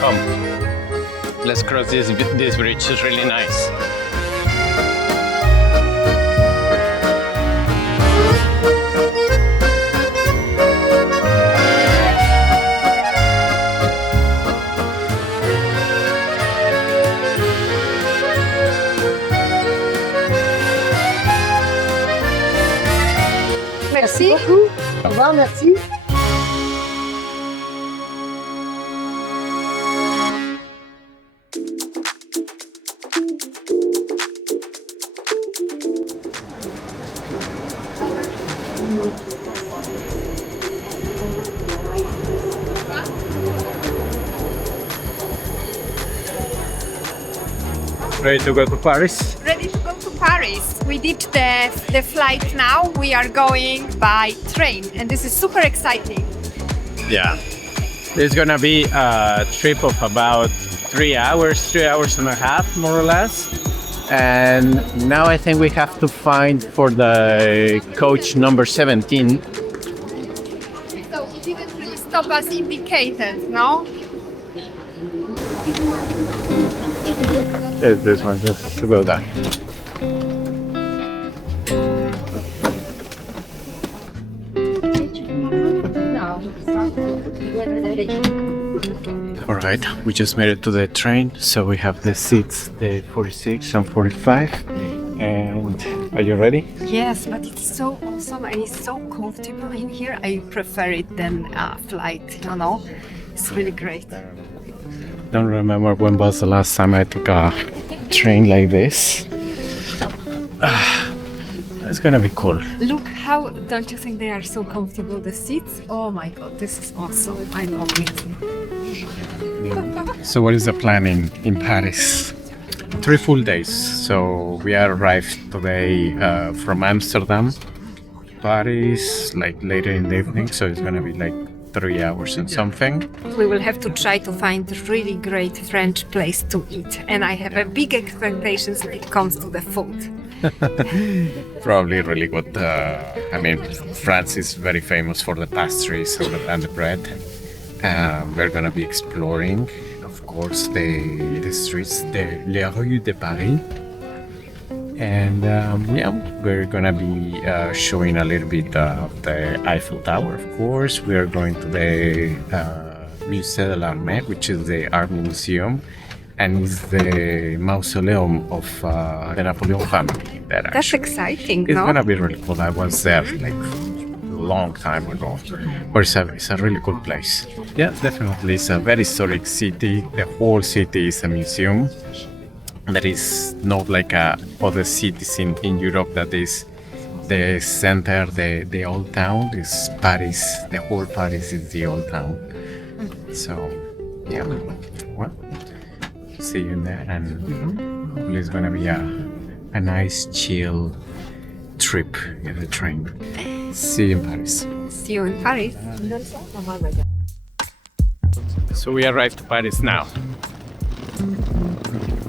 Come, let's cross this bridge. It's really nice. Merci beaucoup. Au revoir, merci. Ready to go to Paris? Ready to go to Paris. We did the flight now. We are going by train and this is super exciting. Yeah. It's gonna be a trip of about 3 hours and a half, more or less. And now I think we have to find for the coach number 17. So it didn't really stop as indicated, no? It's this one, just to go down. All right, we just made it to the train, so we have the seats, the 46 and 45. And are you ready? Yes, but it's so awesome and it's so comfortable in here. I prefer it than a flight, you know? It's really great. Don't remember when was the last time I took a train like this. It's gonna be cool. Look how, don't you think they are so comfortable, the seats? Oh my god, this is awesome. I love it. So what is the plan in Paris? 3 full days. So we arrived today from Amsterdam, Paris, like later in the evening. So it's gonna be like 3 hours and something. We will have to try to find a really great French place to eat. And I have a big expectations when it comes to the food. Probably really good. I mean, France is very famous for the pastries and the bread. We're gonna be exploring, of course, the streets, les rues de Paris. And yeah, we're gonna be showing a little bit of the Eiffel Tower, of course. We are going to the Musée de l'Armée, which is the Army Museum, and is the mausoleum of the Napoleon family. That's exciting, It's no? gonna be really cool. I was there like a long time ago, but it's a really cool place. Yeah, definitely. It's a very historic city. The whole city is a museum. That is not like other cities in Europe that is the center, the old town is Paris. The whole Paris is the old town. So, yeah, well, see you in there, and hopefully it's gonna be a nice chill trip in the train. See you in Paris. See you in Paris. So we arrived to Paris now.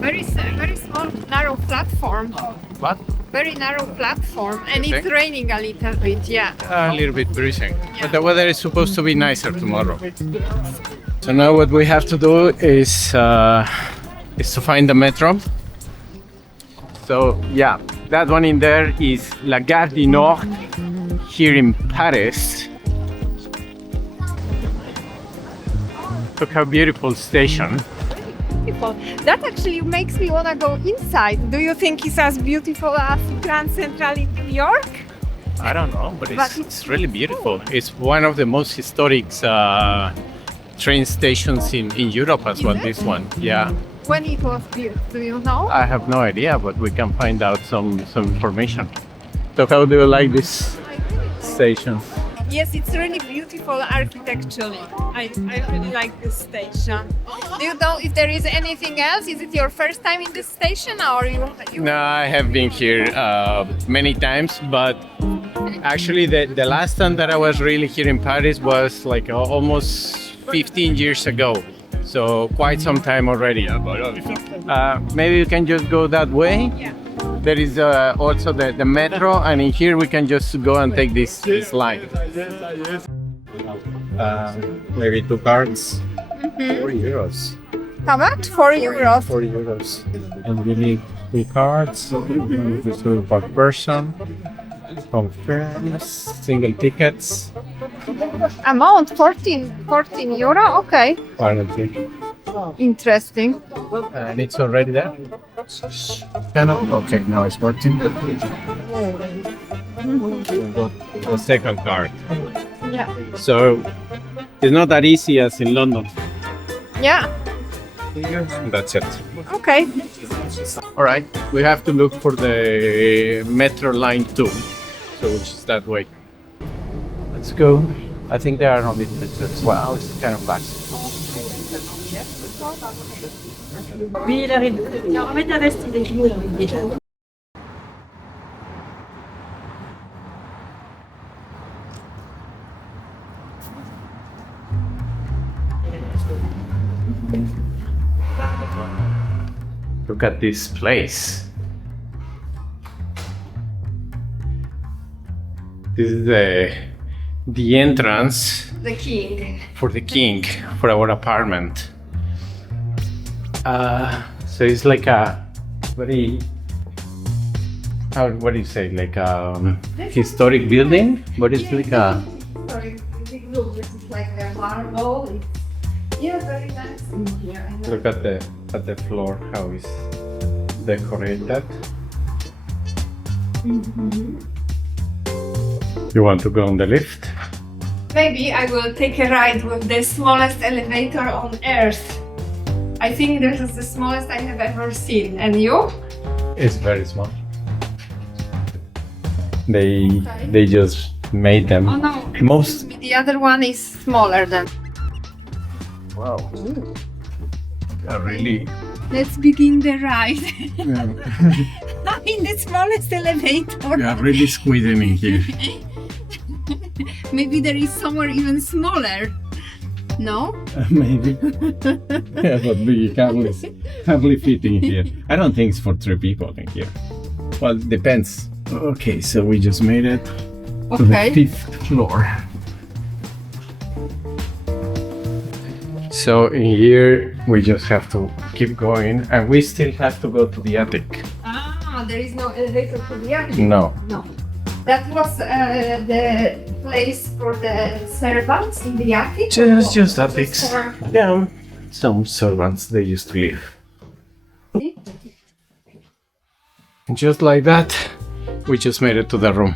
Very small, narrow platform. What? Very narrow platform, and You it's think? raining a little bit, yeah. A little bit breezing, but the weather is supposed to be nicer tomorrow. So now what we have to do is to find the metro. So yeah, that one in there is La Gare du Nord here in Paris. Look how beautiful station. Beautiful. That actually makes me want to go inside. Do you think it's as beautiful as Grand Central in New York? I don't know, but But it's really beautiful. It's one of the most historic train stations in Europe as well, this one. Yeah. When it was built, do you know? I have no idea, but we can find out some information. So how do you like this station? Yes, it's really beautiful architecturally. I really like this station. Do you know if there is anything else? Is it your first time in this station, or you? No, I have been here many times, but actually the last time that I was really here in Paris was like almost 15 years ago. So quite some time already. Maybe you can just go that way. Yeah. There is also the metro, and in here we can just go and take this line. Maybe 2 cards. €4. How much? €4. €4. And we need 3 cards. This is per person. Confirms. Single tickets. Amount 14 euro. Okay, Apparently. interesting. And it's already there? Cannot? Okay, now it's working. The second card. Yeah. So it's not that easy as in London. Yeah. That's it. Okay. All right, we have to look for the Metro Line 2, so which is that way. Let's go. I think there are only as well. It's kind of fast. Oui, il arrive. Non, remets ta veste, il est genoux, il est là. Look at this place. This is the entrance The king. for the king for our apartment. So it's like a very what do you say, like a historic building, but it's like a Sorry, big Louvre. This is like a marble. Yeah, very nice in here. I know. look at the floor how it's decorated. You want to go on the lift? Maybe I will take a ride with the smallest elevator on earth. I think this is the smallest I have ever seen. And you? It's very small. They just made them. Oh no, Most- the other one is smaller than. Wow. Really? Let's begin the ride. I'm in the smallest elevator. We are really squeezing in here. Maybe there is somewhere even smaller. No? Maybe. Yeah, but we hardly fit in here. I don't think it's for 3 people in here. Well, it depends. Okay, so we just made it to the Okay. 5th floor. So in here we just have to keep going, and we still have to go to the attic. Ah, there is no elevator to the attic. No. No. That was the place for the servants in the attic? Just attics. For- Yeah, some servants they used to live. And just like that, we just made it to the room.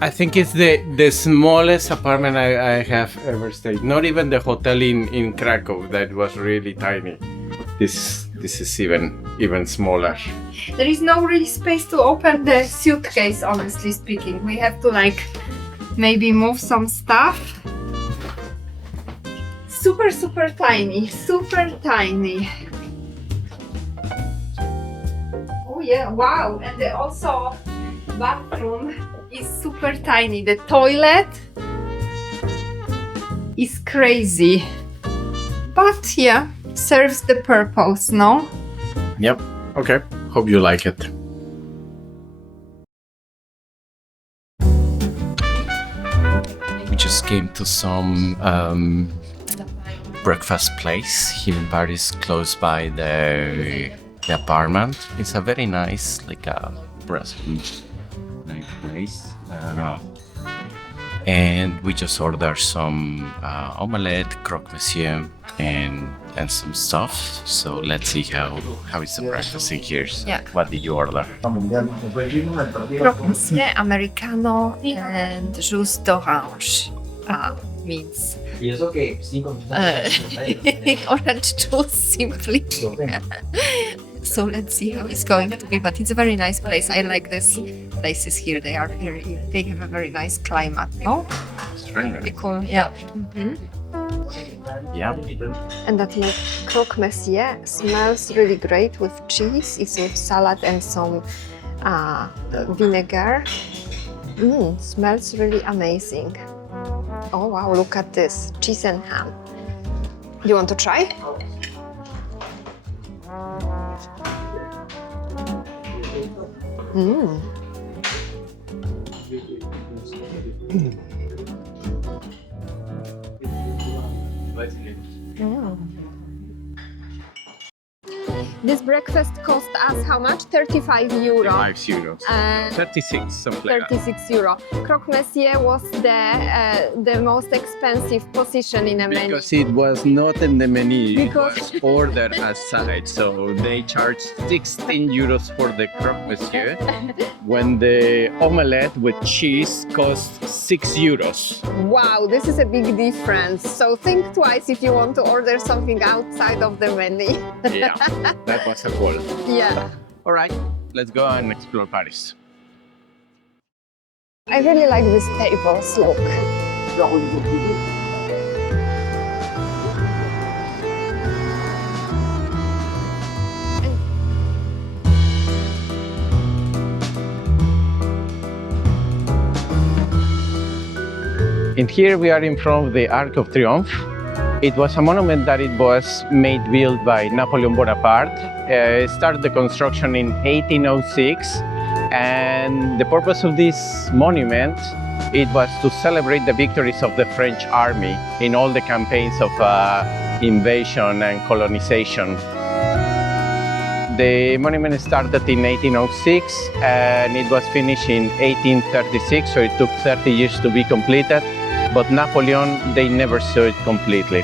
I think it's the smallest apartment I have ever stayed. Not even the hotel in Krakow that was really tiny. This is even smaller. There is no really space to open the suitcase, honestly speaking. We have to like maybe move some stuff. Super, super tiny. Super tiny. Oh yeah, wow. And the also bathroom is super tiny. The toilet is crazy. But yeah, serves the purpose, no? Yep. Okay. Hope you like it. We just came to some breakfast place here in Paris, close by the apartment. It's a very nice, like a restaurant, nice place. And we just ordered some omelette, croque, monsieur, and some stuff. So let's see how is the breakfast in here. Yeah. What did you order? Croque monsieur, americano, and jus d'orange. Means orange juice simply. So let's see how it's going to be. But it's a very nice place. I like these places here. They have a very nice climate. No? Pretty cool. Yeah. Yeah. And that croque monsieur smells really great with cheese. It's with salad and some vinegar. Smells really amazing. Oh wow, look at this. Cheese and ham. You want to try? This breakfast cost us how much? 35 euro. 5 euros. 36, something like that. 36 euro. Croque monsieur was the most expensive position in a menu. Because it was not in the menu, Because- it was ordered aside. So they charged 16 euros for the croque monsieur, when the omelette with cheese cost 6 euros. Wow, this is a big difference. So think twice if you want to order something outside of the menu. Yeah, that was a goal. Yeah. All right, let's go and explore Paris. I really like these tables, look. And here we are in front of the Arc of Triomphe. It was a monument that it was built by Napoleon Bonaparte. Started the construction in 1806, and the purpose of this monument, it was to celebrate the victories of the French army in all the campaigns of invasion and colonization. The monument started in 1806 and it was finished in 1836, so it took 30 years to be completed. But Napoleon, they never saw it completely.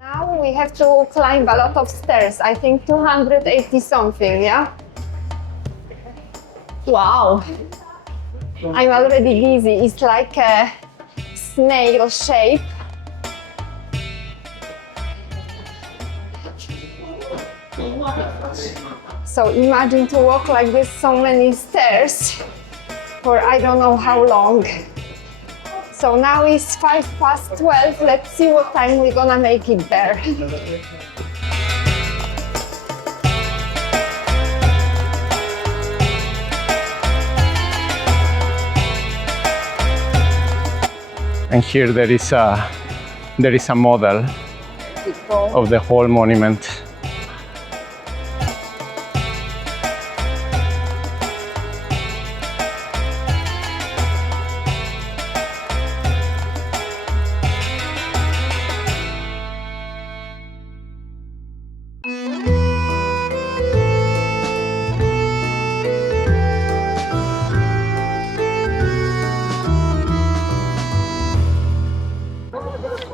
Now we have to climb a lot of stairs. I think 280 something, yeah? Wow. I'm already dizzy. It's like a snail shape. So imagine to walk like this so many stairs for I don't know how long. So now it's 12:05. Let's see what time we're gonna make it there. And here there is a model of the whole monument.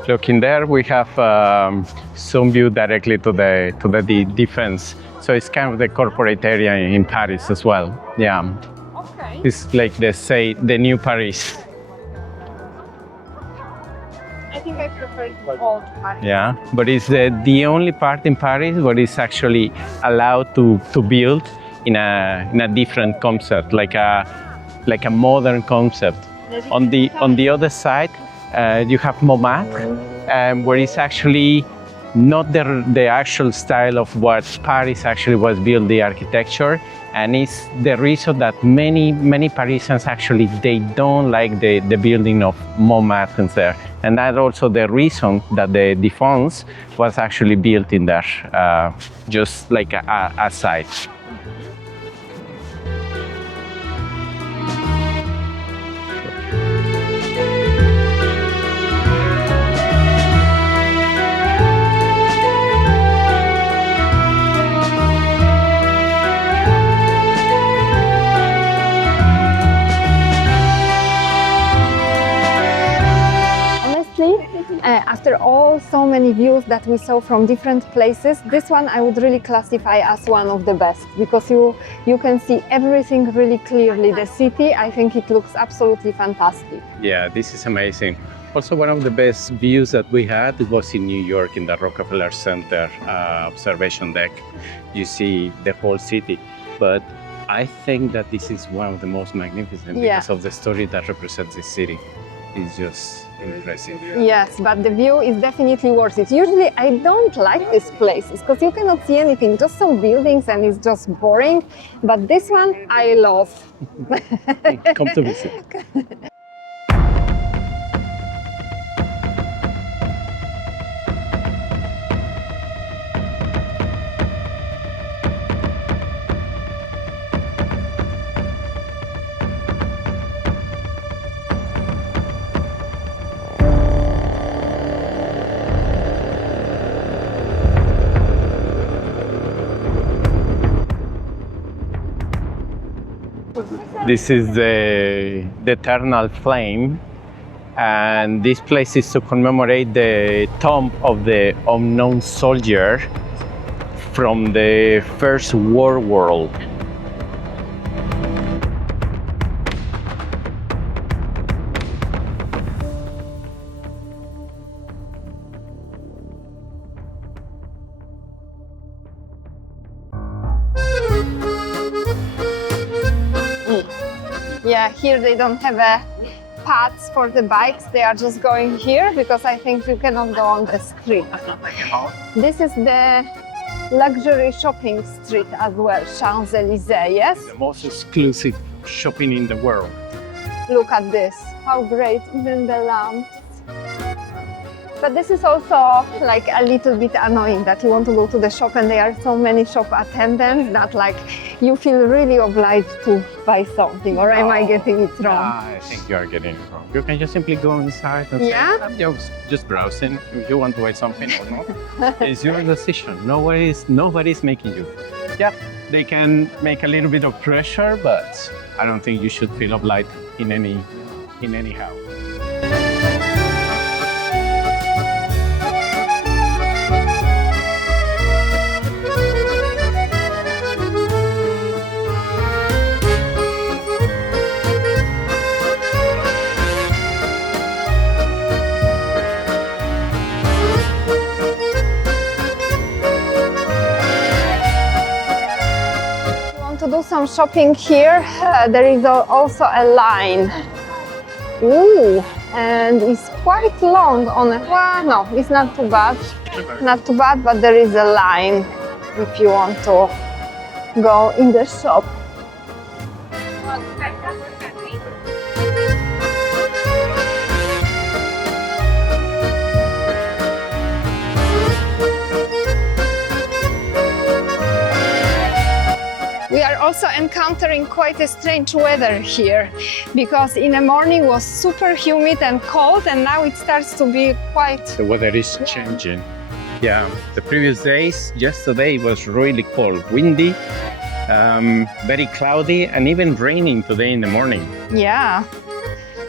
Looking there, we have some view directly to the defense. So it's kind of the corporate area in Paris as well. Yeah. Okay. It's like they say the new Paris. I think I prefer the old part. Yeah, but it's the only part in Paris where it's actually allowed to build in a different concept, like a modern concept. On the other side, you have Montmartre, where it's actually not the actual style of what Paris actually was built, the architecture, and it's the reason that many Parisians actually they don't like the building of Montmartre there, and that's also the reason that the Défense was actually built in there, just like a site. After so many views that we saw from different places, this one I would really classify as one of the best, because you can see everything really clearly. The city, I think it looks absolutely fantastic. Yeah, this is amazing. Also, one of the best views that we had was in New York in the Rockefeller Center observation deck. You see the whole city, but I think that this is one of the most magnificent because of the story that represents this city. It's just impressive. Yes, but the view is definitely worth it. Usually I don't like these places because you cannot see anything, just some buildings and it's just boring. But this one I love. Come to visit. This is the eternal flame, and this place is to commemorate the tomb of the unknown soldier from the First World War. Yeah, here they don't have a paths for the bikes. They are just going here because I think you cannot go on the street. This is the luxury shopping street as well, Champs-Élysées, yes? The most exclusive shopping in the world. Look at this, how great, even the lamps. But this is also like a little bit annoying that you want to go to the shop and there are so many shop attendants that like you feel really obliged to buy something, or am I getting it wrong? I think you are getting it wrong. You can just simply go inside and Yeah? say, I'm just browsing. If you want to buy something or not, it's your decision. Nobody's making you. Yeah, they can make a little bit of pressure, but I don't think you should feel obliged in any how. To do some shopping here, there is also a line. Ooh, and it's quite long on a, well, no, it's not too bad. Not too bad, but there is a line if you want to go in the shop. We are also encountering quite a strange weather here because in the morning was super humid and cold, and now it starts to be quite... The weather is changing. Yeah, the previous days, yesterday was really cold, windy, very cloudy, and even raining today in the morning. Yeah,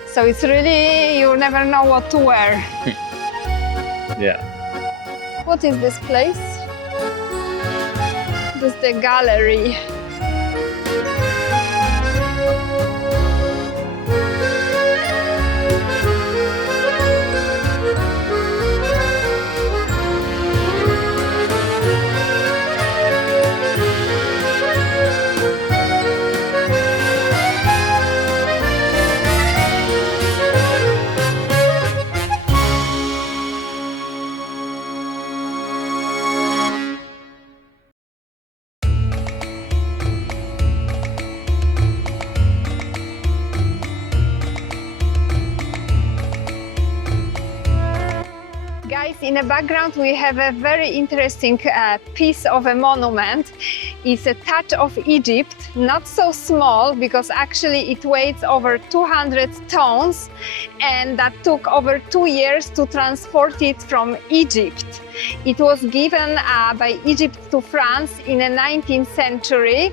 so it's really, you never know what to wear. Yeah. What is this place? This is the gallery. In the background we have a very interesting piece of a monument. It's a touch of Egypt, not so small because actually it weighs over 200 tons, and that took over 2 years to transport it from Egypt. It was given by Egypt to France in the 19th century.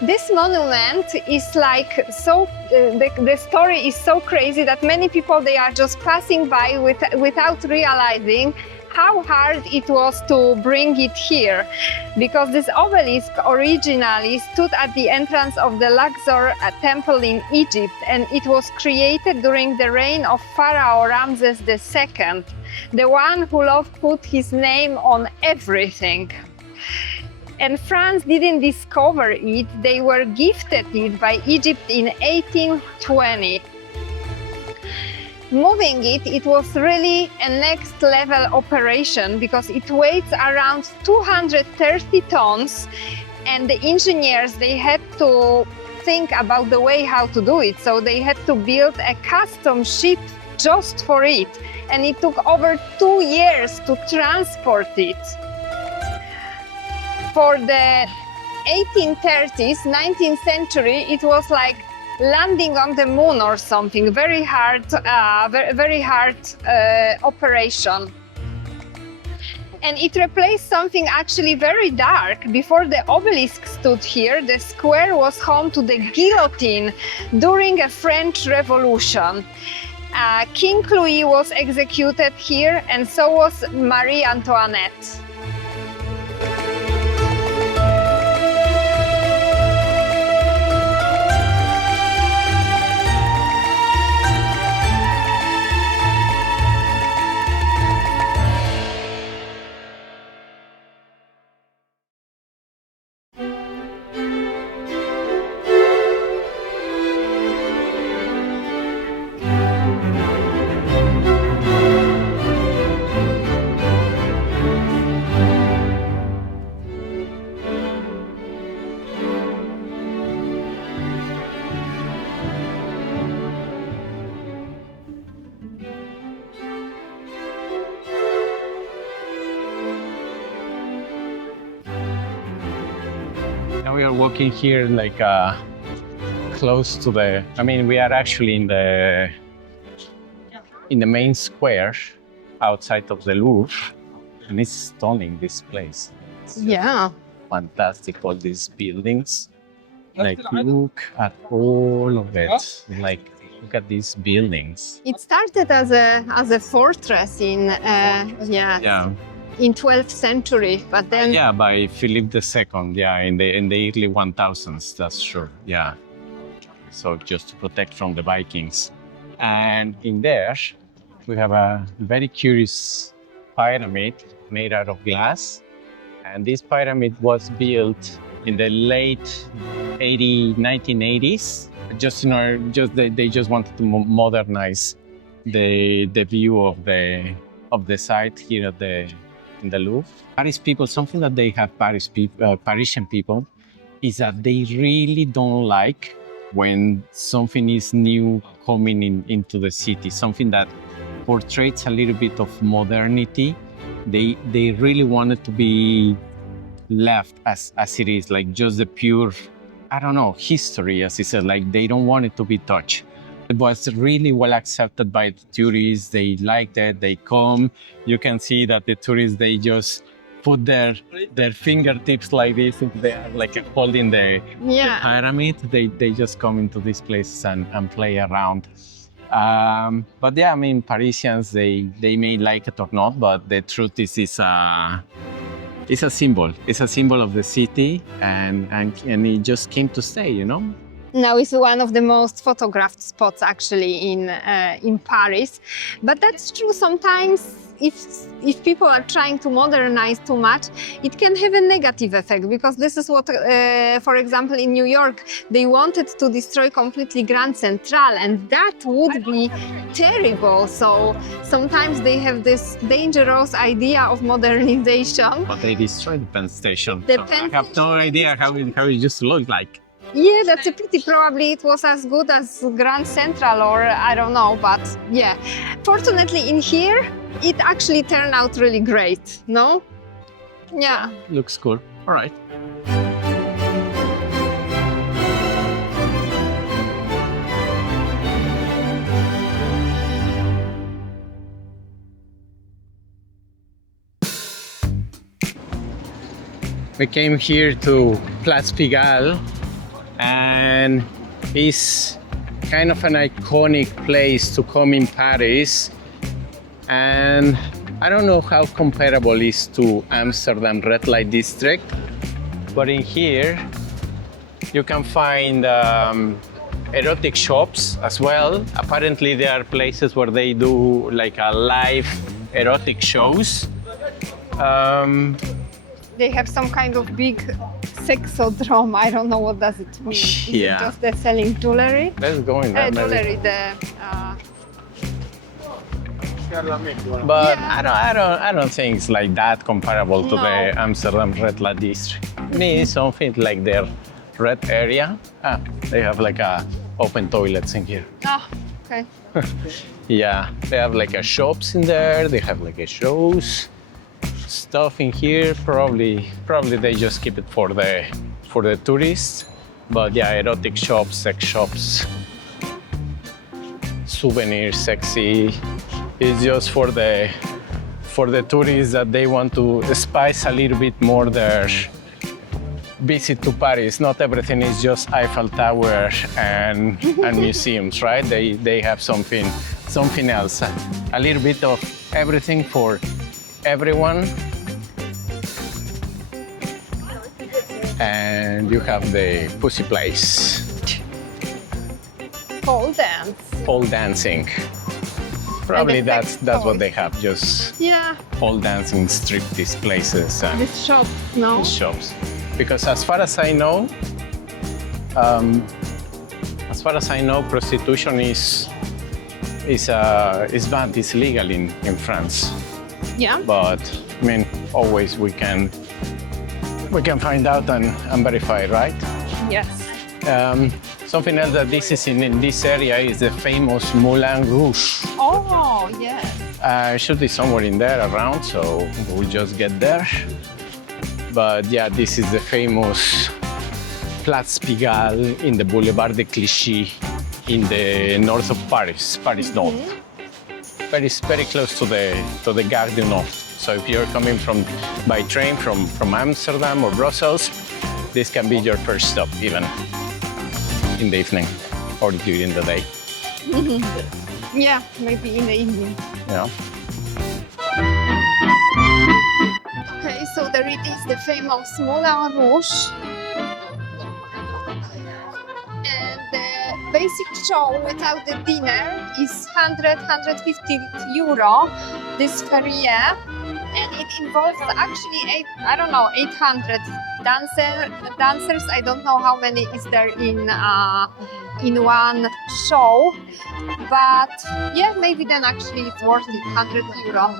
This monument is like so, the story is so crazy that many people, they are just passing by without realizing how hard it was to bring it here. Because this obelisk originally stood at the entrance of the Luxor temple in Egypt, and it was created during the reign of Pharaoh Ramses II, the one who loved to put his name on everything. And France didn't discover it, they were gifted it by Egypt in 1820. Moving it, it was really a next level operation because it weighs around 230 tons, and the engineers, they had to think about the way how to do it. So they had to build a custom ship just for it, and it took over 2 years to transport it. For the 1830s, 19th century, it was like landing on the moon or something. Very hard operation. And it replaced something actually very dark. Before the obelisk stood here, the square was home to the guillotine during a French Revolution. King Louis was executed here, and so was Marie Antoinette. Now we are walking here like close to the, I mean, we are actually in the main square outside of the Louvre, and it's stunning, this place. It's Yeah. fantastic, all these buildings. Like, look at all of it. Like, look at these buildings. It started as a fortress in Yeah. in 12th century, but then Yeah, by Philip II, yeah, in the early 1000s, that's true, yeah. So just to protect from the Vikings. And in there, we have a very curious pyramid made out of glass. And this pyramid was built in the late 1980s. Just in order, they just wanted to modernize the view of the site here at in the Louvre. Paris people, something that they have Parisian people, is that they really don't like when something is new coming into the city, something that portrays a little bit of modernity. They really want it to be left as it is, like just the pure, I don't know, history, as he said, like they don't want it to be touched. It was really well accepted by the tourists. They liked it. They come. You can see that the tourists, they just put their fingertips like this. If they are like holding the pyramid, they just come into these places and play around. But yeah, I mean, Parisians, they may like it or not, but the truth is it's a symbol. It's a symbol of the city, and it just came to stay, you know? now it's one of the most photographed spots actually in Paris. But that's true sometimes. If people are trying to modernize too much, it can have a negative effect, because this is what, for example, in New York, they wanted to destroy completely Grand Central, and that would be terrible. So sometimes they have this dangerous idea of modernization. But they destroyed the Penn Station. The so Penn I have no idea how it used to look like. Yeah, that's a pity. Probably it was as good as Grand Central, or I don't know, but yeah. Fortunately in here, it actually turned out really great, no? Yeah. Looks cool. All right. We came here to Place Pigalle, and it's kind of an iconic place to come in Paris. And I don't know how comparable it is to Amsterdam Red Light District, but in here you can find erotic shops as well. Apparently there are places where they do like a live erotic shows. They have some kind of big sexodrome. I don't know what does it mean. Is Yeah. it just they're selling jewelry? Let's go in there. Jewelry, But Yeah. I don't think it's like that comparable to No. the Amsterdam Red Light District. Maybe something like their red area. They have like open toilets in here. Oh, okay. Yeah, they have like a shops in there. They have like a shows, stuff in here. Probably they just keep it for the tourists. But yeah, erotic shops, sex shops, souvenirs, sexy. It's just for for the tourists that they want to spice a little bit more their visit to Paris. Not everything is just Eiffel Tower and museums, right? They have something else. A little bit of everything for everyone. And you have the Pussy Place. Pole dance. Pole dancing. Probably that's what they have, just pole dancing striptease places and This shop, no? shops. Because as far as I know, prostitution is banned, is legal in France. Yeah. But I mean, always we can find out and verify, right? Yes. Something else that this is in this area is the famous Moulin Rouge. Oh, yes. It should be somewhere in there around, so we'll just get there. But yeah, this is the famous Place Pigalle in the Boulevard de Clichy in the north of Paris, Paris Nord. Very close to the Gare du Nord. So if you're coming by train from Amsterdam or Brussels, this can be your first stop even in the evening or during the day. Yeah, maybe in the evening. Yeah. Okay, so there it is, the famous Moulin Rouge. And the basic show without the dinner is 150 euro this feria. And it involves actually 800 dancers. I don't know how many is there in one show, but yeah, maybe then actually it's worth it, 100 euro.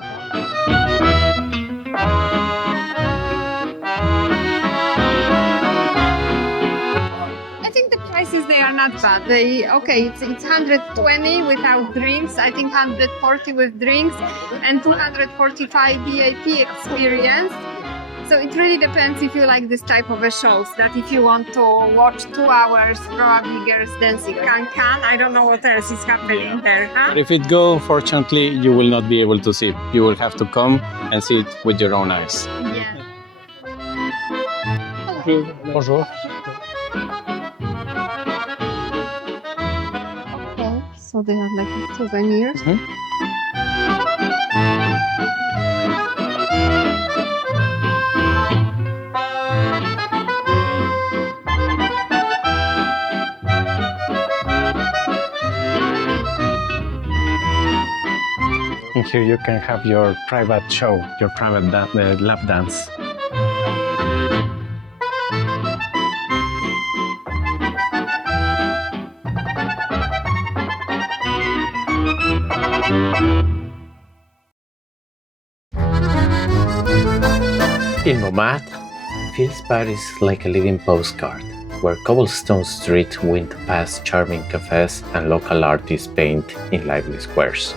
I think the prices, they are not bad. It's 120 without drinks, I think 140 with drinks, and 245 VIP experience. So it really depends if you like this type of a shows, that if you want to watch 2 hours, probably girls dancing can. I don't know what else is happening there, huh? But if it go, unfortunately, you will not be able to see it. You will have to come and see it with your own eyes. Yeah. Bonjour. Okay, so they are like souvenirs. And here you can have your private show, your private lap dance. In Montmartre, feels Paris like a living postcard, where cobblestone streets win past charming cafes and local artists paint in lively squares.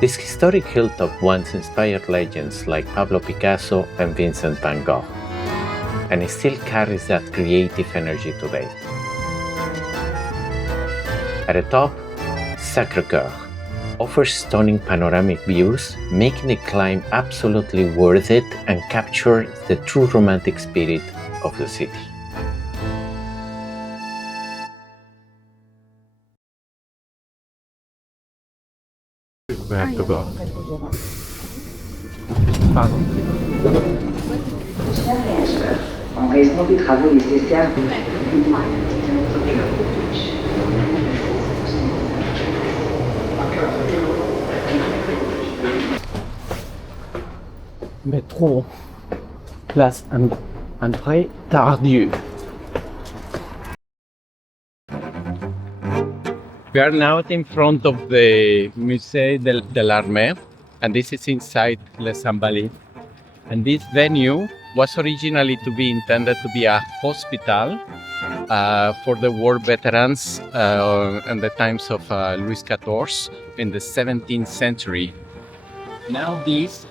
This historic hilltop once inspired legends like Pablo Picasso and Vincent van Gogh, and it still carries that creative energy today. At the top, Sacré-Cœur offers stunning panoramic views, making the climb absolutely worth it and captures the true romantic spirit of the city. We have to go. Pardon. En raison des travaux nécessaires. Métro, place André Tardieu. We are now in front of the Musée de l'Armée, and this is inside Les Invalides. And this venue was originally to be intended to be a hospital for the war veterans in the times of Louis XIV in the 17th century. Now this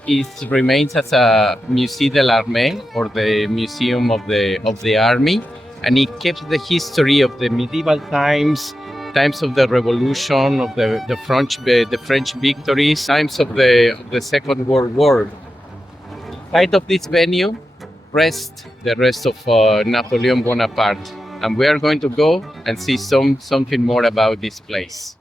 remains as a Musée de l'Armée, or the Museum of the Army, and it keeps the history of the medieval times times of the revolution, of the French victories, times of the Second World War. Height of this venue rest the rest of Napoleon Bonaparte, and we are going to go and see something more about this place.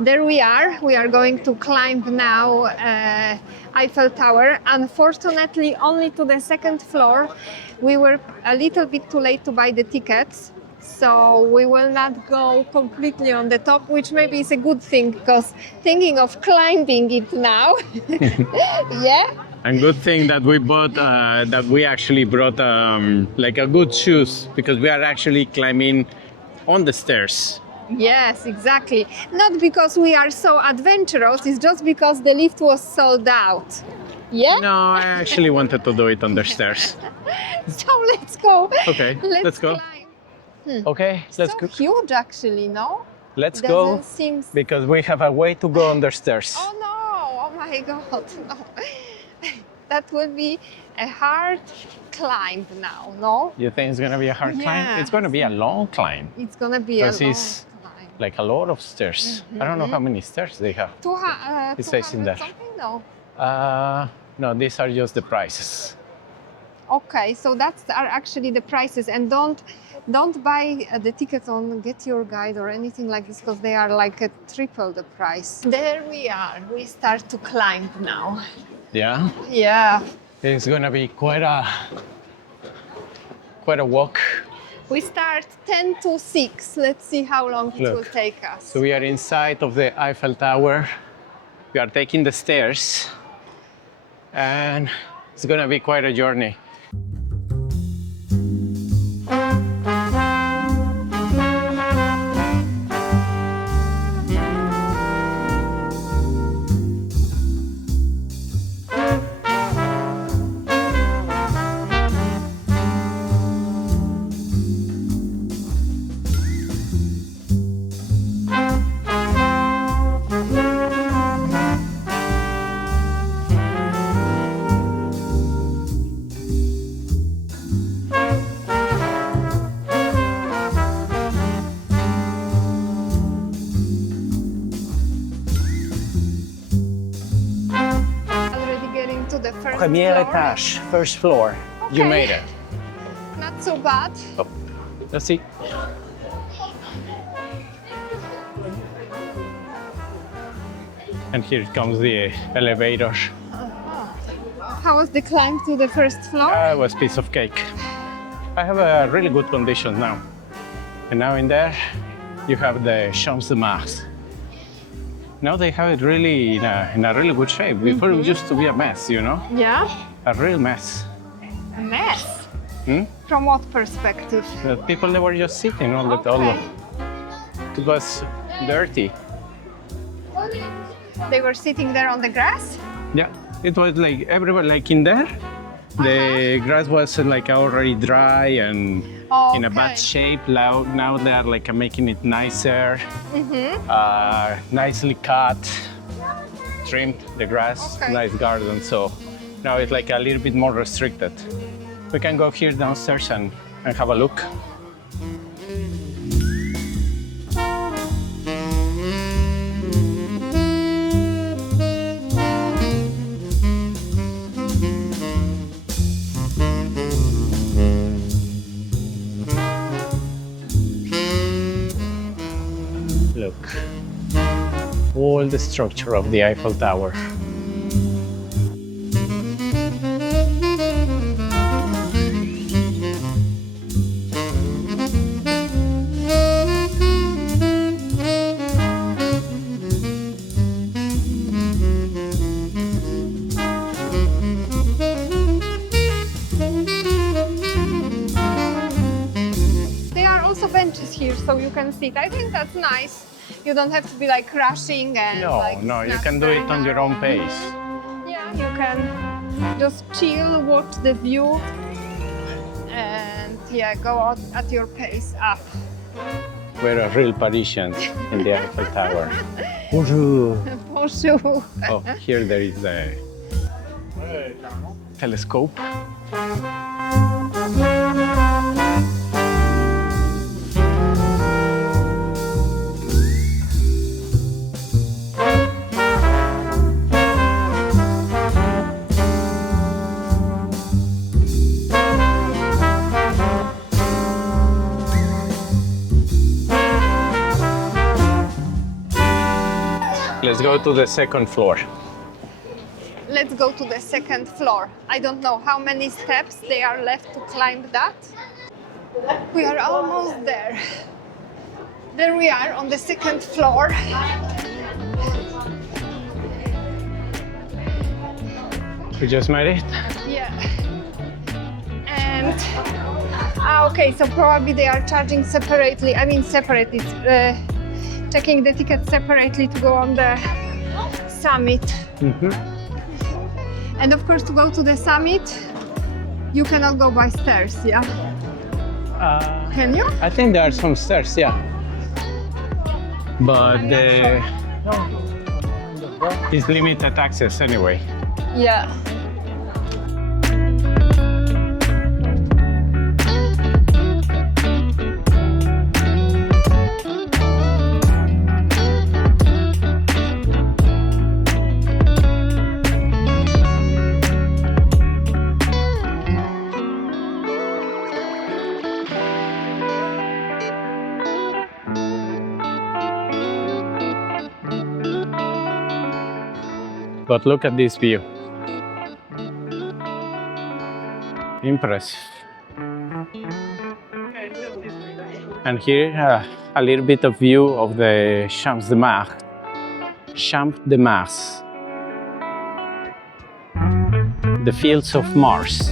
There we are. We are going to climb now Eiffel Tower. Unfortunately, only to the second floor. We were a little bit too late to buy the tickets, so we will not go completely on the top, which maybe is a good thing, because thinking of climbing it now. Yeah. And good thing that we bought, that we actually brought like a good shoes, because we are actually climbing on the stairs. Yes, exactly. Not because we are so adventurous, it's just because the lift was sold out. Yeah? No, I actually wanted to do it on the stairs. So let's go. Okay, let's go. Climb. Okay, let's So go. huge actually, no? Let's Doesn't go, seem... because we have a way to go on the stairs. Oh no! Oh my god, no. That will be a hard climb now, no? You think it's gonna be a hard Yeah. climb? It's gonna be a long climb. It's gonna be a Because long it's climb. like a lot of stairs. I don't know how many stairs they have. It says in 200 there. something? No. No, these are just the prices. Okay, so that's are actually the prices, and don't buy the tickets on Get Your Guide or anything like this, because they are like a triple the price. There we are. We start to climb now. Yeah, Yeah. it's gonna be quite a walk. We start 10 to 6. Let's see how long it Look. will take us. So we are inside of the Eiffel Tower. We are taking the stairs, and it's gonna be quite a journey. Premier étage, first floor. You Okay. made it. Not so bad. Oh, let's see. And here comes the elevator. How was the climb to the first floor? It was piece of cake. I have a really good condition now. And now in there, you have the Champs-Élysées. Now they have it really in a really good shape. Before it used to be a mess, you know? Yeah. A real mess. A mess. Hmm? From what perspective? The people, they were just sitting all the Okay. It was dirty. They were sitting there on the grass? Yeah, it was like everyone like in there. The grass was like already dry and in a bad shape. Now they are like making it nicer, nicely cut, trimmed the grass, nice garden. So now it's like a little bit more restricted. We can go here downstairs and have a look. Look, all the structure of the Eiffel Tower. There are also benches here, so you can sit. I think that's nice. You don't have to be like rushing and No, you can do it on your own pace. Yeah, you can just chill, watch the view, and go out at your pace up. We're a real Parisians in the Eiffel Tower. Bonjour. Bonjour. Oh, here there is the telescope. Let's go to the second floor. Let's go to the second floor. I don't know how many steps they are left to climb that. We are almost there. There we are on the second floor. We just made it. Yeah. And okay, so probably they are charging separately. I mean separately, checking the ticket separately to go on the summit. And of course, to go to the summit, you cannot go by stairs, yeah? Can you? I think there are some stairs, yeah. But it's limited access anyway. Yeah. But look at this view. Impressive. And here a little bit of view of the Champs de Mars. Champs de Mars. The fields of Mars.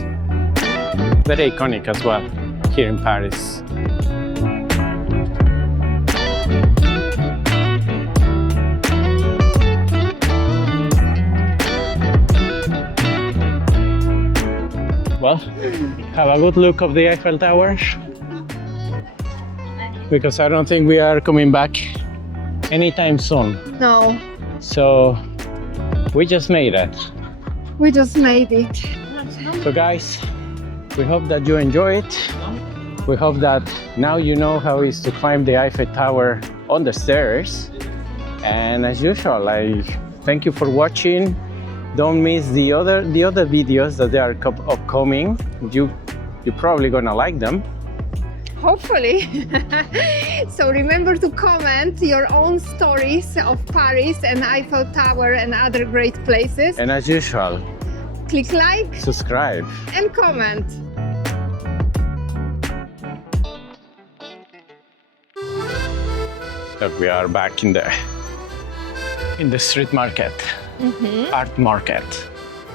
Very iconic as well here in Paris. Well, have a good look of the Eiffel Tower, because I don't think we are coming back anytime soon. No, So we just made it. we just made it. So guys, we hope that you enjoy it. We hope that now you know how it is to climb the Eiffel Tower on the stairs. And as usual, I thank you for watching. Don't miss the other videos that they are upcoming. You're probably gonna like them. Hopefully. So remember to comment your own stories of Paris and Eiffel Tower and other great places. And as usual, Click like subscribe. and comment. Look, we are back in the street market, art market.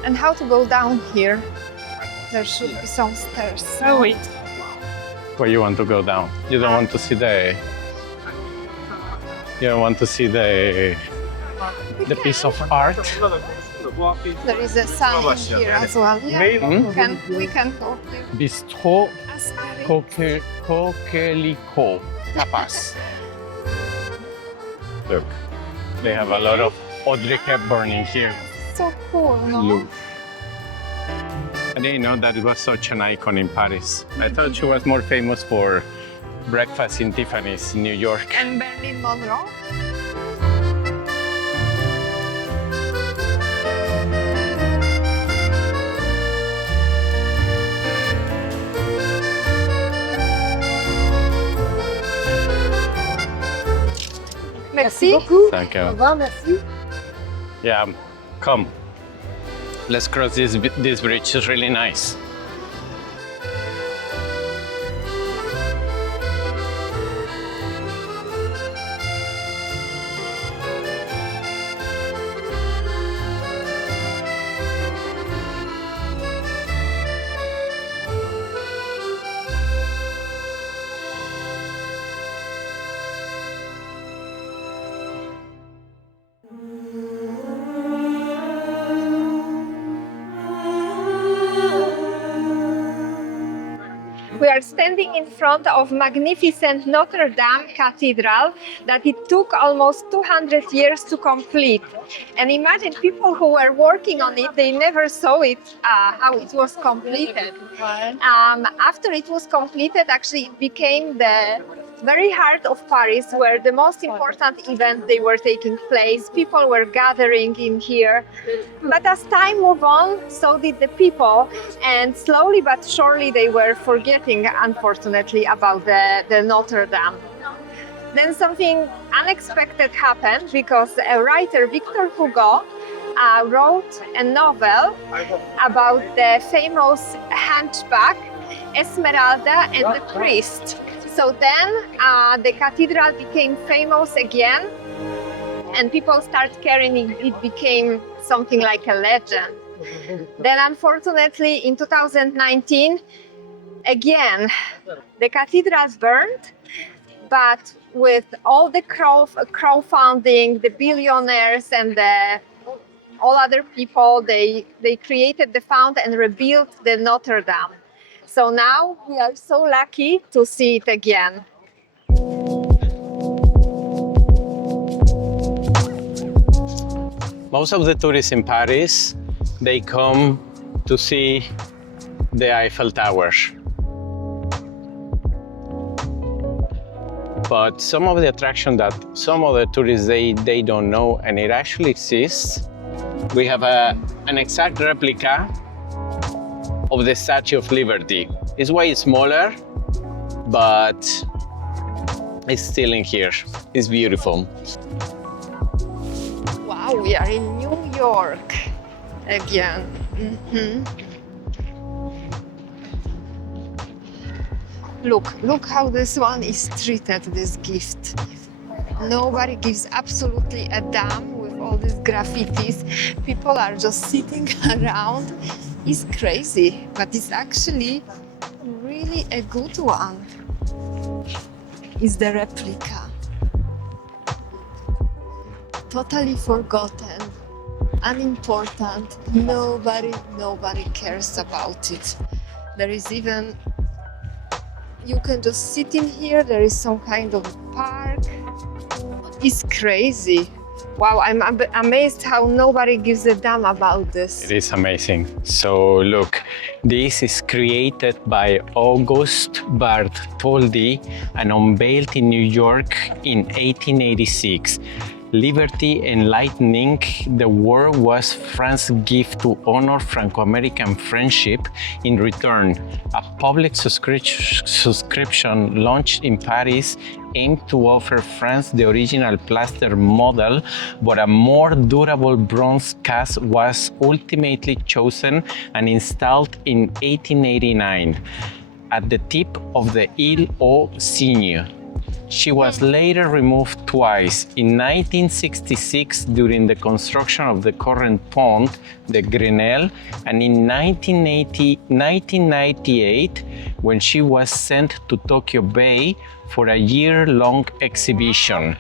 And how to go down here? There should be some stairs. Ah oui. Where you want to go down? You don't want to see the. You don't want to see the the piece of art. There is a sign here as well. Yeah, we can go there. Bistro Coquelicot Tapas. Look, they have a lot of Audrey Hepburn in here. So cool, no? Look. I didn't know that was such an icon in Paris. I thought she was more famous for breakfast in Tiffany's in New York. And Marilyn Monroe. Merci. Thank you. Au revoir, merci. Yeah, come. Let's cross this bridge. It's really nice. We are standing in front of magnificent Notre-Dame Cathedral that it took almost 200 years to complete. And imagine people who were working on it, they never saw it, how it was completed. After it was completed, actually it became the very heart of Paris, where the most important events they were taking place. People were gathering in here. But as time moved on, so did the people, and slowly but surely they were forgetting, unfortunately, about the Notre Dame. Then something unexpected happened, because a writer, Victor Hugo, wrote a novel about the famous hunchback, Esmeralda and the priest. So then the cathedral became famous again, and people started caring. It became something like a legend. Then unfortunately in 2019, again, the cathedral burned, but with all the crowdfunding, the billionaires and all other people, they created the fund and rebuilt the Notre Dame. So now we are so lucky to see it again. Most of the tourists in Paris, they come to see the Eiffel Tower. But some of the attraction that some of the tourists, they don't know, and it actually exists. We have an exact replica of the Statue of Liberty. It's way smaller, but it's still in here. It's beautiful. Wow, we are in New York again. Look how this one is treated, this gift. Nobody gives absolutely a damn with all these graffitis. People are just sitting around. It's crazy, but it's actually really a good one. It's the replica. Totally forgotten, unimportant. Nobody cares about it. There is even, you can just sit in here. There is some kind of park. It's crazy. Wow, I'm amazed how nobody gives a damn about this. It is amazing. So look, this is created by Auguste Bartholdi and unveiled in New York in 1886. Liberty enlightening the world was France's gift to honor Franco-American friendship. In return, a public subscription launched in Paris aimed to offer France the original plaster model, but a more durable bronze cast was ultimately chosen and installed in 1889 at the tip of the Ile aux Cygnes. She was later removed twice, in 1966 during the construction of the current pont, the Grenelle, and in 1998 when she was sent to Tokyo Bay for a year-long exhibition.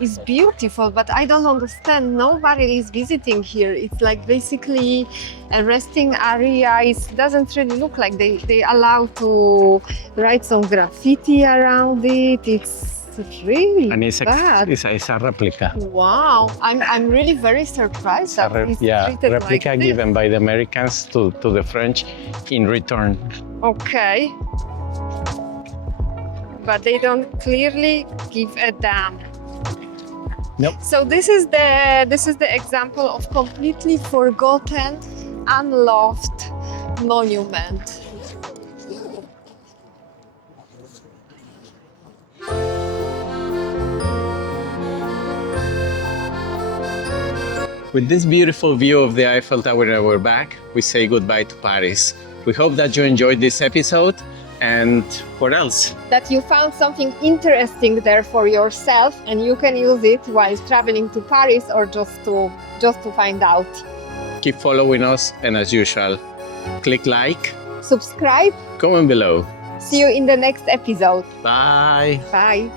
is beautiful, but I don't understand. Nobody is visiting here. It's like basically a resting area. It doesn't really look like they allow to write some graffiti around it. It's really And it's bad. it's a replica. Wow, I'm really very surprised that it's treated replica like this. given by the Americans to the French in return. Okay. But they don't clearly give a damn. Nope. So this is the example of completely forgotten, unloved monument. With this beautiful view of the Eiffel Tower at our back, we say goodbye to Paris. We hope that you enjoyed this episode, and what else? That you found something interesting there for yourself and you can use it while traveling to Paris or just to find out. Keep following us, and as usual, click like, Subscribe. comment below. See you in the next episode. Bye! Bye.